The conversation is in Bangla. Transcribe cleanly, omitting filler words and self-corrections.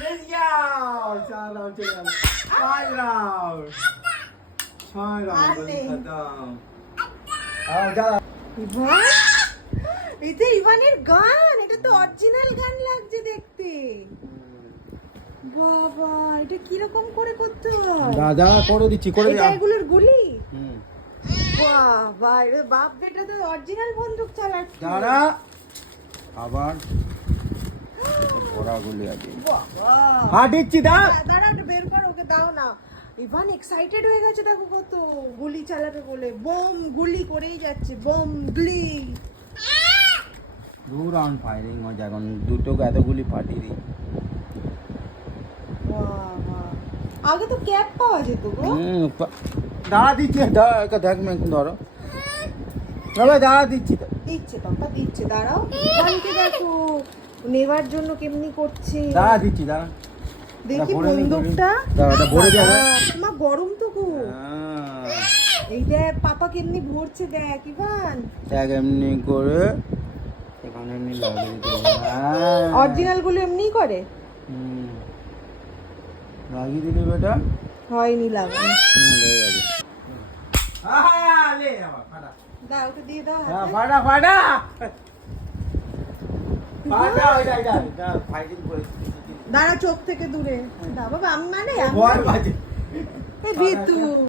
Let's go! 4 राउंड चले गए 5 राउंड 6 राउंड खत्म आओ जा ইভান এটা ইভানের গান এটা তো অরিজিনাল গান লাগছে দেখতে বাবা এটা কি রকম করে করতে হয় দাদা করে দিচ্ছি করে এটা দাও এগুলোর গুলি বাহ বাহ রে বাপ বেটা তো অরিজিনাল বন্দুক চালাচ্ছে দাঁড়া আবার বড় গুলি আছে বাবা হ্যাঁ দিচ্ছি দাও দাঁড়া একটু বের কর ওকে দাও না ইভান এক্সাইটেড হয়ে গেছে দেখো কত গুলি চালাবে বলে বম গুলি করেই যাচ্ছে বম গুলি 2 রাউন্ড ফায়ারিং हो जाएगा দুটো এতগুলি ফাটিয়ে দিই বাহ বাহ আগে তো ক্যাপ পাওয়া যেত গো দাঁড়া দিচ্ছি দাঁড়া দেখ मैं ধরো তবে দাঁড়া দিচ্ছি তো দিচ্ছে পাপা দিচ্ছে দাঁড়াও ইভানকে দেখো নেবার জন্য কেমনি করছে দাঁড়া দিচ্ছি দাঁড়া দেখি বন্দুকটা দাঁড়া এটা ভরে যাবে মা গরম তো গো এই দেখ পাপা কেমনি ভরছে দেখ ইভান দেখ এমনি করে এখানে এমনি লাগিয়ে দিতে অরিজিনাল গুলো এমনি করে লাগিয়ে দিলি বেটা হয়নি লাগানো লেগে গেছে আহা লে আবার ফাটা দাও ওকে দিয়ে দাও হ্যাঁ হাতে। ফাটা ফাটা ফাটা হয়ে যায় যা ফাইটিং করে দাঁড়া চোখ থেকে দূরে দাও বাবা আমি মানে ভয় পাচ্ছে ভিতু